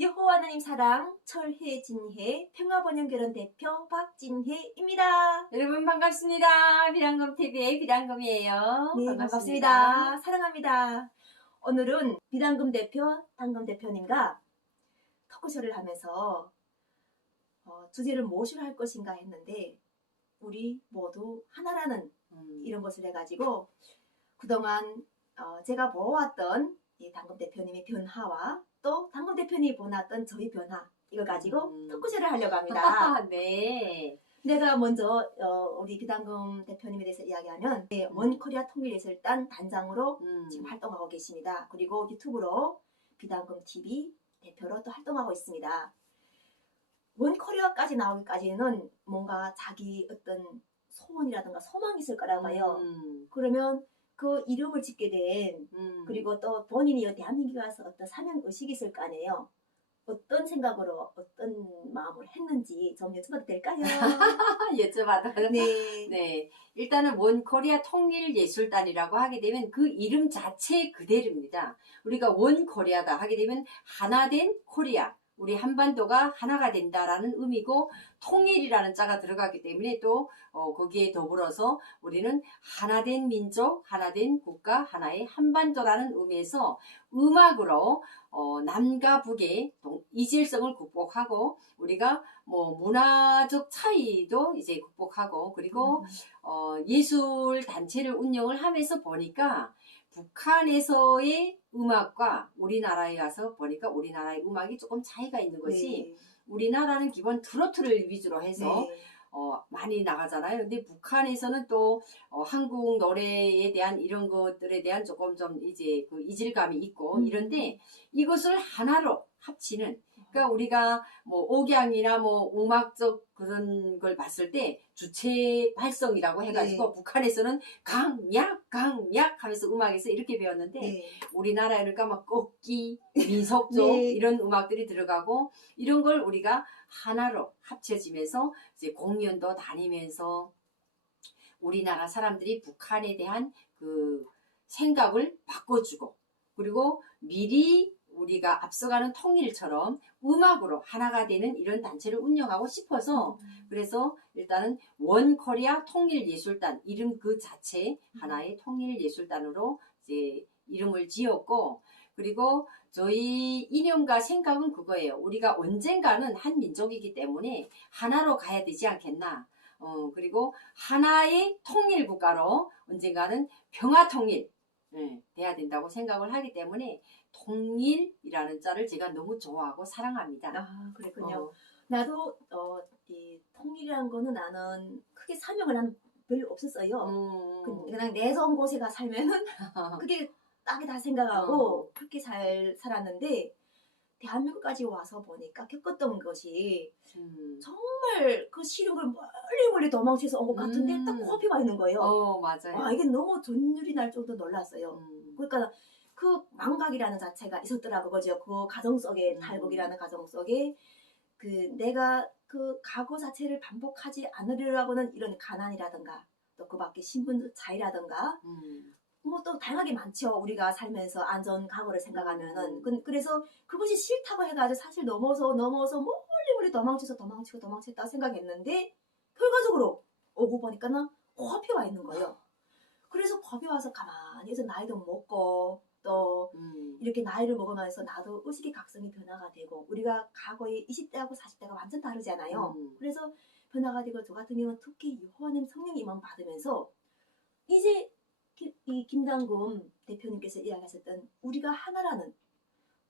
여호와 하나님 사랑 철회 진해 평화번영결혼 대표 박진혜입니다. 여러분 반갑습니다. 비단금TV의 비단금이에요. 네, 반갑습니다. 사랑합니다. 오늘은 비단금 대표, 단금 대표님과 토크쇼를 하면서 주제를 무엇으로 할 것인가 했는데 우리 모두 하나라는 이런 것을 해가지고 그동안 제가 보아왔던 이 단금 대표님의 변화와 또 단금 대표님이 보았던 저희 변화 이걸 가지고 토크쇼를 하려고 합니다. 네. 내가 먼저 우리 비단금 대표님에 대해서 이야기하면 원코리아 통일예술단 단장으로 지금 활동하고 계십니다. 그리고 유튜브로 비단금 TV 대표로 또 활동하고 있습니다. 원코리아까지 나오기까지는 뭔가 자기 어떤 소원이라든가 소망이 있을 거라고 봐요. 그러면 그 이름을 짓게 된 그리고 또 본인이 대한민국에 와서 어떤 사명의식이 있을 거 아니에요. 어떤 생각으로 어떤 마음을 했는지 좀 여쭤봐도 될까요? 여쭤봐도. 네. 네. 일단은 원코리아 통일예술단이라고 하게 되면 그 이름 자체 그대로입니다. 우리가 원코리아다 하게 되면 하나된 코리아. 우리 한반도가 하나가 된다라는 의미고 통일이라는 자가 들어가기 때문에 또 거기에 더불어서 우리는 하나된 민족, 하나된 국가, 하나의 한반도라는 의미에서 음악으로 남과 북의 이질성을 극복하고 우리가 뭐 문화적 차이도 이제 극복하고 그리고 예술 단체를 운영을 하면서 보니까 북한에서의 음악과 우리나라에 와서 보니까 우리나라의 음악이 조금 차이가 있는 것이 네. 우리나라는 기본 트로트를 위주로 해서 네. 많이 나가잖아요. 근데 북한에서는 또 한국 노래에 대한 이런 것들에 대한 조금 좀 이제 그 이질감이 있고 이런데 이것을 하나로 합치는 그러니까 우리가 뭐 억양이나 뭐 음악적 그런 걸 봤을 때 주체 발성이라고 해가지고 네. 북한에서는 강약 강약 하면서 음악에서 이렇게 배웠는데 네. 우리나라에 그러니까 막 꺾기 민속적 네. 이런 음악들이 들어가고 이런 걸 우리가 하나로 합쳐지면서 이제 공연도 다니면서 우리나라 사람들이 북한에 대한 그 생각을 바꿔주고 그리고 미리 우리가 앞서가는 통일처럼 음악으로 하나가 되는 이런 단체를 운영하고 싶어서 그래서 일단은 원코리아 통일예술단 이름 그 자체 하나의 통일예술단으로 이제 이름을 지었고 그리고 저희 이념과 생각은 그거예요. 우리가 언젠가는 한 민족이기 때문에 하나로 가야 되지 않겠나. 그리고 하나의 통일 국가로 언젠가는 평화 통일 돼야 된다고 생각을 하기 때문에 통일이라는 자를 제가 너무 좋아하고 사랑합니다. 아, 그랬군요. 나도 이 통일이라는 거는 나는 크게 사명을 난 별로 없었어요. 그냥 내 좋은 곳에 가 살면은 그게 딱이다 생각하고 그렇게 잘 살았는데 대한민국까지 와서 보니까 겪었던 것이 정말 그 싫은 걸 멀리 도망쳐서 온 것 같은데 딱 코앞에 있는 거예요. 맞아요. 이게 너무 전율이 날 정도 놀랐어요. 그러니까 그 망각이라는 자체가 있었더라고 그죠. 그 가정 속에 탈북이라는 가정 속에 그 내가 그 과거 자체를 반복하지 않으려고는 이런 가난이라든가 또 그 밖에 신분 차이라든가 뭐 또 다양하게 많죠. 우리가 살면서 안전 각오를 생각하면은 그래서 그것이 싫다고 해가지고 사실 넘어서 멀리 도망쳤다 생각했는데 결과적으로 오고 보니까는 코앞에 와 있는 거예요. 그래서 겁이 와서 가만히 해서 나이도 먹고 또 이렇게 나이를 먹으면서 나도 의식의 각성이 변화가 되고 우리가 과거에 20대하고 40대가 완전 다르잖아요. 그래서 변화가 되고 저 같은 경우는 특히 여호와님 성령 임함 받으면서 이제 이 김단금 대표님께서 이야기하셨던 우리가 하나라는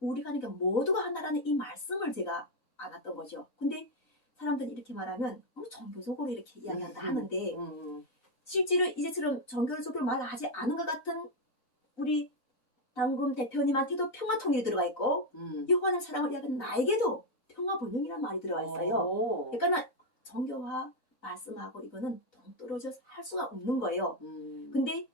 우리가 그러니까 모두가 하나라는 이 말씀을 제가 알았던 거죠. 근데 사람들이 이렇게 말하면 종교적으로 이렇게 이야기한다 하는데 실제로 이제처럼 종교적으로 말하지 않은 것 같은 우리 단금 대표님한테도 평화통일이 들어가 있고 여호와의 사랑을 이야기하는 나에게도 평화번영이라는 말이 들어가 있어요. 그러니까 종교와 말씀하고 이거는 동떨어져 할 수가 없는 거예요. 근데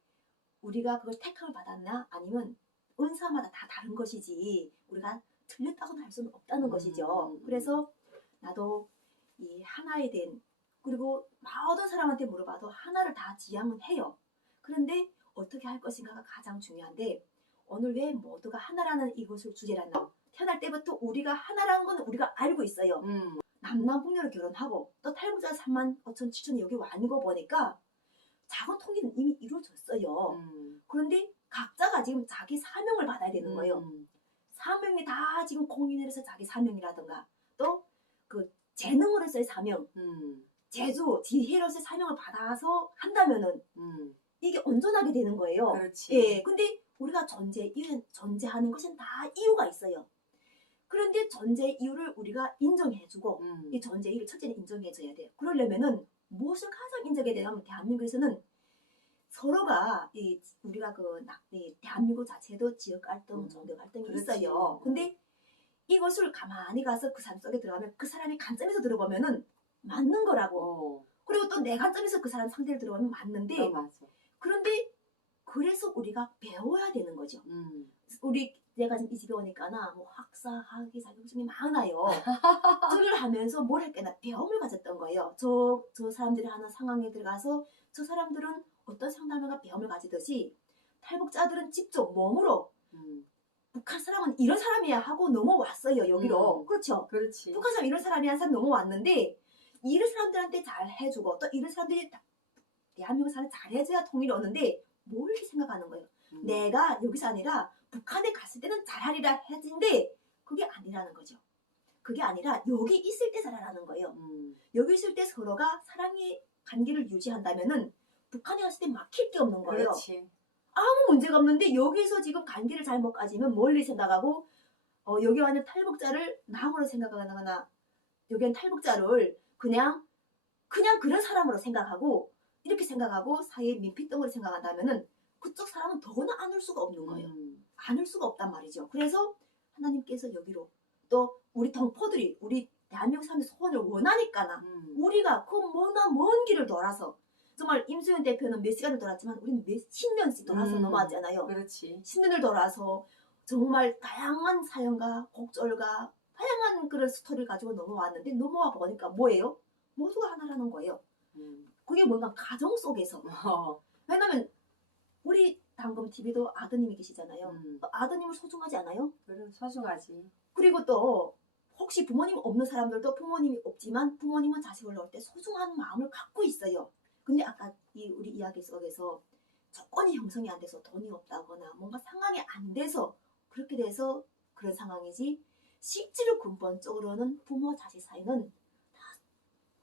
우리가 그걸 택함을 받았나 아니면 은사마다 다 다른 것이지 우리가 틀렸다고는 할 수는 없다는 것이죠. 그래서 나도 이 하나에 대한 그리고 모든 사람한테 물어봐도 하나를 다 지향은 해요. 그런데 어떻게 할 것인가가 가장 중요한데 오늘 왜 모두가 하나라는 이것을 주제로 태어날 때부터 우리가 하나라는 건 우리가 알고 있어요. 남남북녀로 결혼하고 또 탈북자 3만 5천 7천이 여기 와는 거 보니까 자국 통일은 이미 이루어졌어요. 그런데 각자가 지금 자기 사명을 받아야 되는 거예요. 사명이 다 지금 공인으로서 자기 사명이라든가 또 그 재능으로서의 사명, 재주, 지혜로서의 사명을 받아서 한다면은 이게 온전하게 되는 거예요. 그렇지. 예, 근데 우리가 존재하는 것은 다 이유가 있어요. 그런데 존재 이유를 우리가 인정해주고 이 존재 이유를 첫째는 인정해줘야 돼요. 그러려면은 무엇을 가장 인정해야 되냐면 대한민국에서는 서로가 우리가 이 대한민국 자체도 지역 갈등, 종교 갈등이 그렇지. 있어요. 근데 이것을 가만히 가서 그 삶 속에 들어가면 그 사람이 관점에서 들어보면은 맞는 거라고. 그리고 또 내 관점에서 그 사람 상대를 들어보면 맞는데 맞아. 그런데 그래서 우리가 배워야 되는 거죠. 내가 지금 이 집에 오니까나 뭐 학사, 학위 자격증이 많아요. 저를 하면서 뭘 했겠나 배움을 가졌던 거예요. 저 사람들이 하는 상황에 들어가서 저 사람들은 어떤 상담과 배움을 가지듯이 탈북자들은 직접 몸으로 북한 사람은 이런 사람이야 하고 넘어왔어요. 여기로. 그렇죠. 그렇지. 북한 사람 이런 사람이야 사람 넘어왔는데 이런 사람들한테 잘 해주고 또 이런 사람들이 대한민국 사람 잘 해줘야 통일이 오는데 뭘 이렇게 생각하는 거예요. 내가 여기서 아니라 북한에 갔을 때는 잘하리라 했는데 그게 아니라는 거죠. 그게 아니라 여기 있을 때 잘하라는 거예요. 여기 있을 때 서로가 사랑의 관계를 유지한다면은 북한에 갔을 때 막힐 게 없는 거예요. 그렇지. 아무 문제가 없는데 여기서 지금 관계를 잘못 가지면 멀리 생각하고 여기 와는 탈북자를 남으로 생각하거나 여기 는 탈북자를 그냥 그런 사람으로 생각하고 이렇게 생각하고 사이에 민폐덩어리 생각한다면은 그쪽 사람은 더구나 안올 수가 없는 거예요. 안올 수가 없단 말이죠. 그래서 하나님께서 여기로 또 우리 동포들이 우리 대한민국 사람의 소원을 원하니까나 우리가 그 먼 길을 돌아서 정말 임수연 대표는 몇 시간을 돌았지만 우리는 몇십 년씩 돌아서 넘어왔잖아요. 그렇지. 10년을 돌아서 정말 다양한 사연과 곡절과 다양한 그런 스토리를 가지고 넘어왔는데 넘어와 보니까 뭐예요? 모두가 하나라는 거예요. 그게 뭔가 가정 속에서. 왜냐면 우리 당금 TV도 아드님이 계시잖아요. 아드님을 소중하지 않아요? 그래, 소중하지. 그리고 또 혹시 부모님 없는 사람들도 부모님이 없지만 부모님은 자식을 낳을 때 소중한 마음을 갖고 있어요. 근데 아까 우리 이야기 속에서 조건이 형성이 안 돼서 돈이 없다거나 뭔가 상황이 안 돼서 그렇게 돼서 그런 상황이지 실제로 근본적으로는 부모 자식 사이는 다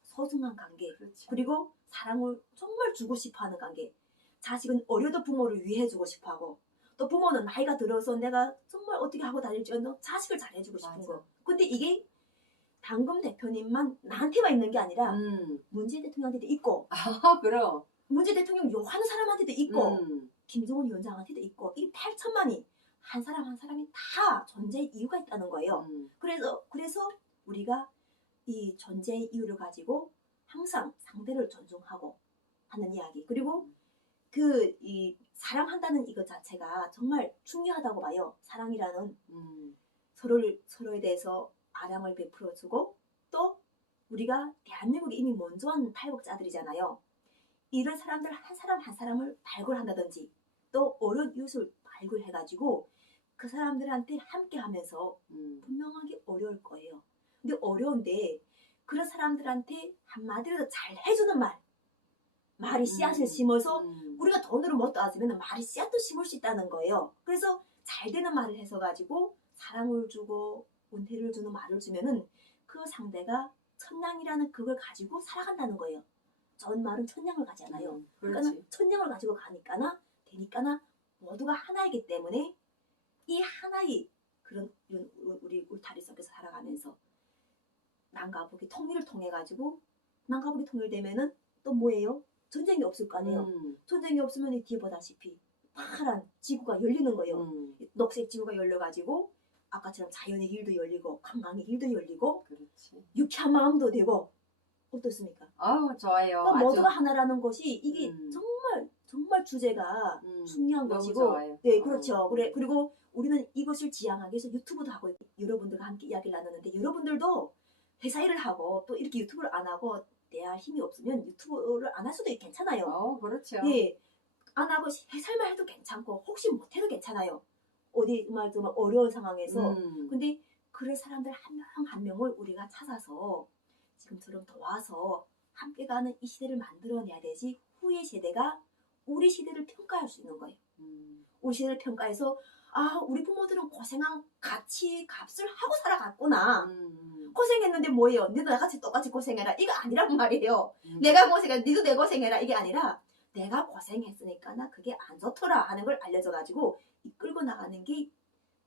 소중한 관계. 그렇지. 그리고 사랑을 정말 주고 싶어하는 관계. 자식은 어려도 부모를 위해주고 싶어하고 또 부모는 나이가 들어서 내가 정말 어떻게 하고 다닐지 않는 자식을 잘해주고 싶은 맞아. 거. 근데 이게 당금 대표님만 나한테만 있는 게 아니라 문재인 대통령한테도 있고 그럼. 문재인 대통령 욕하는 사람한테도 있고 김정은 위원장한테도 있고 이 8천만이 한 사람 한 사람이 다 존재의 이유가 있다는 거예요. 그래서 우리가 이 존재의 이유를 가지고 항상 상대를 존중하고 하는 이야기. 그리고 이 사랑한다는 이것 자체가 정말 중요하다고 봐요. 사랑이라는 서로에 대해서 아량을 베풀어주고 또 우리가 대한민국에 이미 먼저 한 탈북자들이잖아요. 이런 사람들 한 사람 한 사람을 발굴한다든지 또 어려운 이웃을 발굴해가지고 그 사람들한테 함께하면서 분명하게 어려울 거예요. 근데 어려운데 그런 사람들한테 한마디로 잘 해주는 말이 씨앗을 심어서 우리가 돈으로 못 따지면 말이 씨앗도 심을 수 있다는 거예요. 그래서 잘 되는 말을 해서 가지고 사랑을 주고 은혜를 주는 말을 주면은 그 상대가 천냥이라는 그걸 가지고 살아간다는 거예요. 좋은 말은 천냥을 가잖아요. 그러니까 천냥을 가지고 되니까나 모두가 하나이기 때문에 이 하나의 그런 우리 울타리 속에서 살아가면서 남과 북이 통일을 통해 가지고 남과 북이 통일되면은 또 뭐예요? 전쟁이 없을 거 아니에요. 전쟁이 없으면 이 뒤에 보다시피 파란 지구가 열리는 거예요. 녹색 지구가 열려가지고 아까처럼 자연의 길도 열리고 관광의 길도 열리고 그렇지. 유쾌한 마음도 되고 어떻습니까? 좋아요. 그러니까 모두가 하나라는 것이 이게 정말 주제가 중요한 것이고 좋아요. 네 그렇죠. 그리고 우리는 이것을 지향하기 위해서 유튜브도 하고 여러분들과 함께 이야기를 나누는데 여러분들도 회사 일을 하고 또 이렇게 유튜브를 안 하고 내할 힘이 없으면 유튜브를 안 할 수도 괜찮아요. 그렇죠. 예, 안 하고 회사일만 해도 괜찮고 혹시 못해도 괜찮아요. 어디 정말 어려운 상황에서 음. 근데 그런 사람들 한 명 한 명을 우리가 찾아서 지금처럼 도와서 함께 가는 이 시대를 만들어내야 되지 후의 세대가 우리 시대를 평가할 수 있는 거예요. 우리 시대를 평가해서 아 우리 부모들은 고생한 가치 값을 하고 살아갔구나. 고생했는데 뭐예요? 니도 나같이 똑같이 고생해라. 이거 아니란 말이에요. 내가 고생해, 니도 내 고생해라. 이게 아니라 내가 고생했으니까 나 그게 안 좋더라 하는 걸 알려줘가지고 이끌고 나가는 게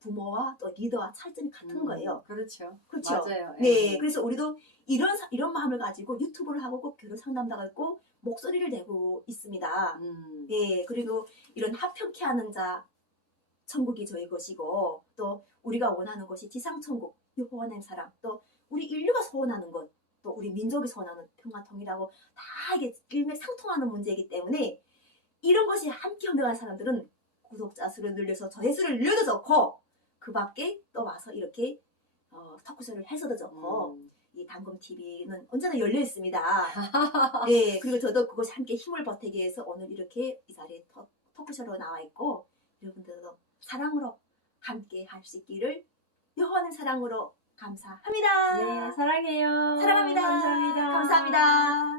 부모와 또 리더와 차이점이 같은 거예요. 그렇죠. 그렇죠. 맞아요. 네, 예. 그래서 우리도 이런 마음을 가지고 유튜브를 하고 꼭 결혼 상담도 하고 목소리를 내고 있습니다. 예, 그리고 이런 합평케 하는 자 천국이 저희 것이고 또 우리가 원하는 것이 지상천국 여호와의 사랑 또 우리 인류가 소원하는 것 또 우리 민족이 소원하는 평화 통일하고 다 이게 일맥상통하는 문제이기 때문에 이런 것이 함께 협력하는 사람들은 구독자 수를 늘려서 조회수를 늘려도 좋고 그 밖에 또 와서 이렇게 토크쇼를 해서도 좋고 이 당금TV는 언제나 열려 있습니다. 네, 그리고 저도 그것이 함께 힘을 보태기 위해서 오늘 이렇게 이 자리에 토크쇼로 나와 있고 여러분들도 사랑으로 함께 할 수 있기를 여호와는 사랑으로 감사합니다. 네, 사랑해요. 사랑합니다. 감사합니다. 감사합니다.